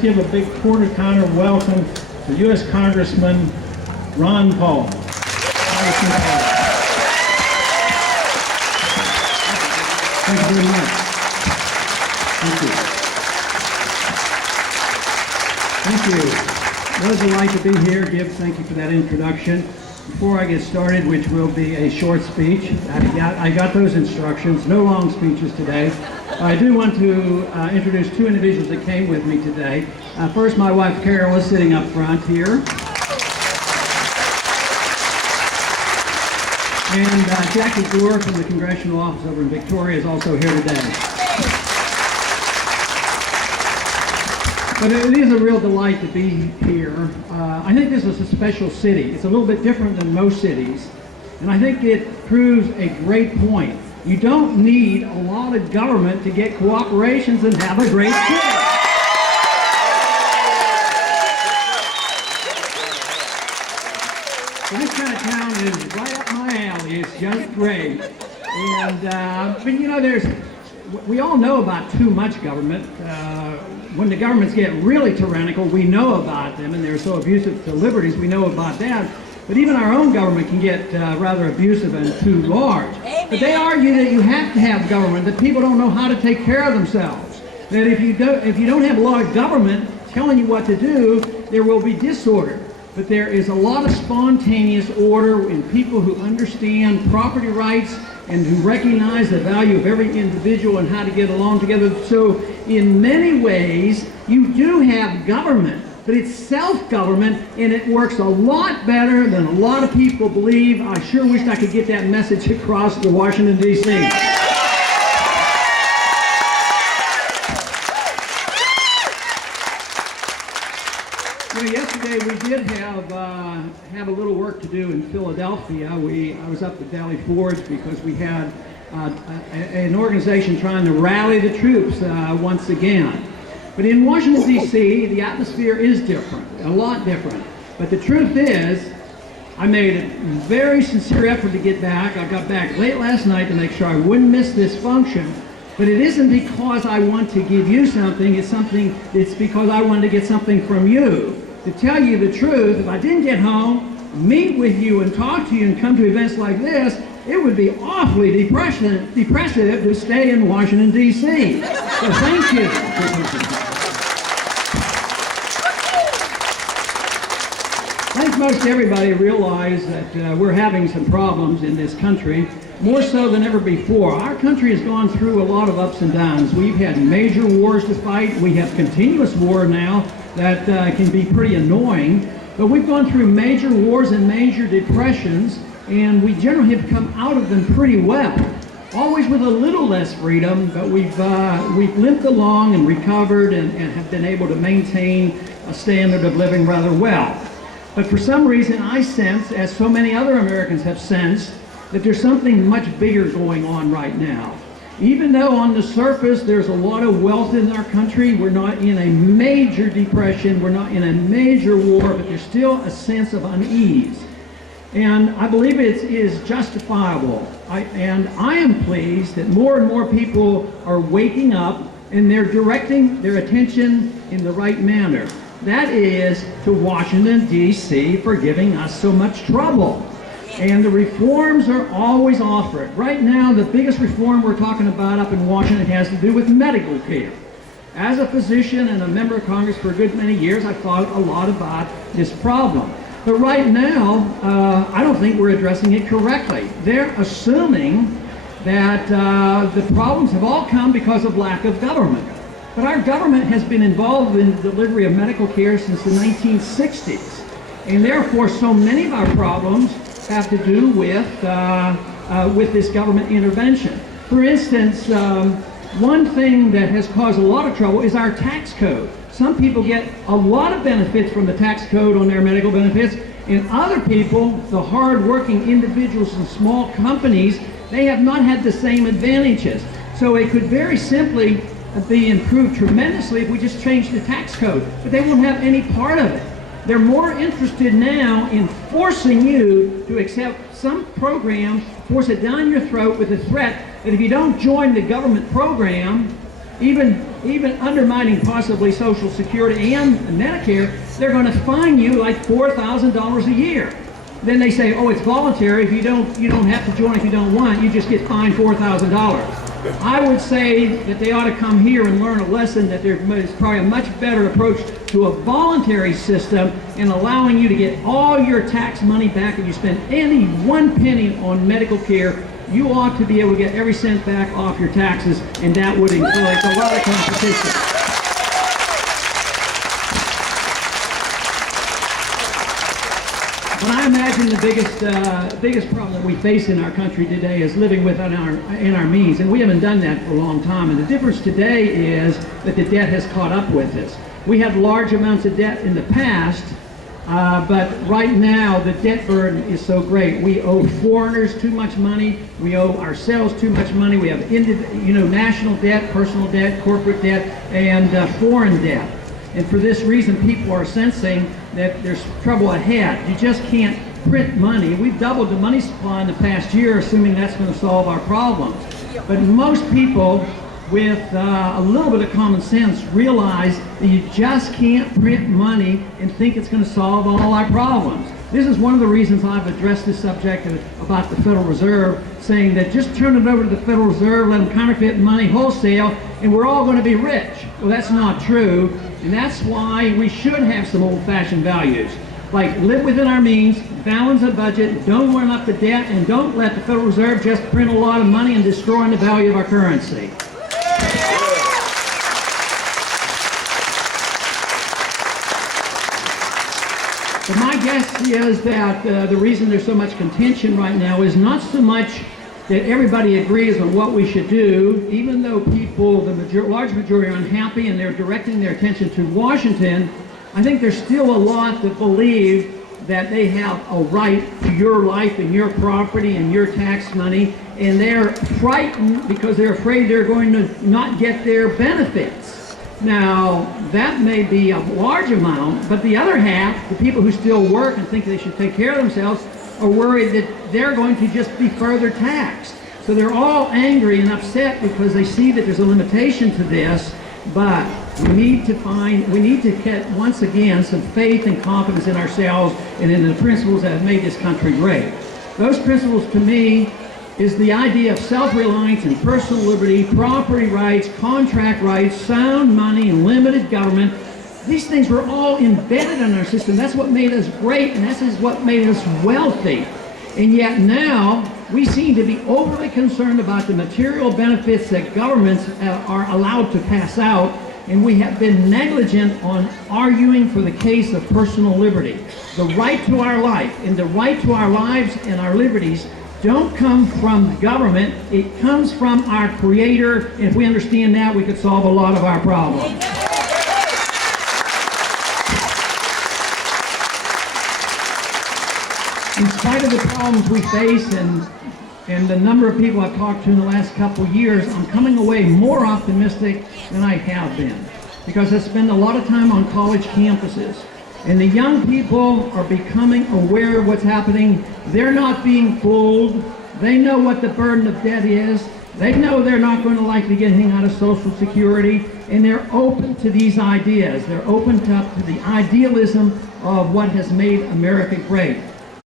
give a big quarter-pounder welcome to U.S. Congressman Ron Paul. Congressman Paul. Thank you very much. Thank you. Thank you. What a delight to be here. Gibbs, thank you for that introduction. Before I get started, which will be a short speech, I got those instructions. No long speeches today. I do want to introduce two individuals that came with me today. First, my wife Carol is sitting up front here. And Jackie Gore from the Congressional Office over in Victoria is also here today. But it is a real delight to be here. I think this is a special city. It's a little bit different than most cities. And I think it proves a great point. You don't need a lot of government to get cooperations and have a great city. So this kind of town is right up my alley. It's just great. And, but you know, we all know about too much government. When the governments get really tyrannical, we know about them, and they're so abusive to liberties, we know about that. But even our own government can get rather abusive and too large. Amen. But they argue that you have to have government, that people don't know how to take care of themselves. That if you don't have a lot of government telling you what to do, there will be disorder. But there is a lot of spontaneous order in people who understand property rights and who recognize the value of every individual and how to get along together. So in many ways, you do have government, but it's self-government, and it works a lot better than a lot of people believe. I sure wish I could get that message across to Washington, D.C. Yesterday we did have a little work to do in Philadelphia. I was up at Valley Forge because we had an organization trying to rally the troops once again. But in Washington, D.C., the atmosphere is different, a lot different. But the truth is, I made a very sincere effort to get back. I got back late last night to make sure I wouldn't miss this function. But it isn't because I want to give you something, it's because I wanted to get something from you. To tell you the truth, if I didn't get home, meet with you and talk to you and come to events like this, it would be awfully depressive to stay in Washington, D.C. So thank you. I think most everybody realizes that we're having some problems in this country, more so than ever before. Our country has gone through a lot of ups and downs. We've had major wars to fight. We have continuous war now that can be pretty annoying. But we've gone through major wars and major depressions, and we generally have come out of them pretty well. Always with a little less freedom, but we've limped along and recovered and have been able to maintain a standard of living rather well. But for some reason, I sense, as so many other Americans have sensed, that there's something much bigger going on right now. Even though on the surface there's a lot of wealth in our country, we're not in a major depression, we're not in a major war, but there's still a sense of unease. And I believe it is justifiable. I am pleased that more and more people are waking up and they're directing their attention in the right manner. That is to Washington, D.C. for giving us so much trouble. And the reforms are always offered. Right now, the biggest reform we're talking about up in Washington has to do with medical care. As a physician and a member of Congress for a good many years, I've thought a lot about this problem. But right now, I don't think we're addressing it correctly. They're assuming that the problems have all come because of lack of government. But our government has been involved in the delivery of medical care since the 1960s. And therefore, so many of our problems have to do with this government intervention. For instance, one thing that has caused a lot of trouble is our tax code. Some people get a lot of benefits from the tax code on their medical benefits, and other people, the hard-working individuals and small companies, they have not had the same advantages. So it could very simply be improved tremendously if we just changed the tax code, but they won't have any part of it. They're more interested now in forcing you to accept some program, force it down your throat with the threat that if you don't join the government program, even undermining possibly Social Security and Medicare, they're going to fine you like $4,000 a year. Then they say, oh, it's voluntary. If you don't have to join if you don't want. You just get fined $4,000. I would say that they ought to come here and learn a lesson that there is probably a much better approach to a voluntary system in allowing you to get all your tax money back. If you spend any one penny on medical care, you ought to be able to get every cent back off your taxes, and that would encourage a lot of competition. But I imagine the biggest problem that we face in our country today is living within our means, and we haven't done that for a long time. And the difference today is that the debt has caught up with us. We had large amounts of debt in the past, but right now the debt burden is so great. We owe foreigners too much money. We owe ourselves too much money. We have national debt, personal debt, corporate debt, and foreign debt. And for this reason, people are sensing that there's trouble ahead. You just can't print money. We've doubled the money supply in the past year, assuming that's going to solve our problems. But most people with a little bit of common sense realize that you just can't print money and think it's going to solve all our problems. This is one of the reasons I've addressed this subject about the Federal Reserve, saying that just turn it over to the Federal Reserve, let them counterfeit money wholesale, and we're all going to be rich. Well, that's not true, and that's why we should have some old-fashioned values, like live within our means, balance a budget, don't run up the debt, and don't let the Federal Reserve just print a lot of money and destroy the value of our currency. But my guess is that the reason there's so much contention right now is not so much that everybody agrees on what we should do, even though people, the large majority, are unhappy and they're directing their attention to Washington. I think there's still a lot that believe that they have a right to your life and your property and your tax money, and they're frightened because they're afraid they're going to not get their benefits. Now, that may be a large amount, but the other half, the people who still work and think they should take care of themselves, are worried that they're going to just be further taxed. So they're all angry and upset because they see that there's a limitation to this, but we need to get, once again, some faith and confidence in ourselves and in the principles that have made this country great. Those principles, to me, is the idea of self-reliance and personal liberty, property rights, contract rights, sound money, and limited government. These things were all embedded in our system. That's what made us great, and that's what made us wealthy. And yet now, we seem to be overly concerned about the material benefits that governments are allowed to pass out, and we have been negligent on arguing for the case of personal liberty. The right to our life, and the right to our lives and our liberties don't come from government. It comes from our Creator, and if we understand that, we could solve a lot of our problems. In spite of the problems we face and the number of people I've talked to in the last couple of years, I'm coming away more optimistic than I have been, because I spend a lot of time on college campuses. And the young people are becoming aware of what's happening. They're not being fooled. They know what the burden of debt is. They know they're not going to likely get anything out of Social Security. And they're open to these ideas. They're open to the idealism of what has made America great.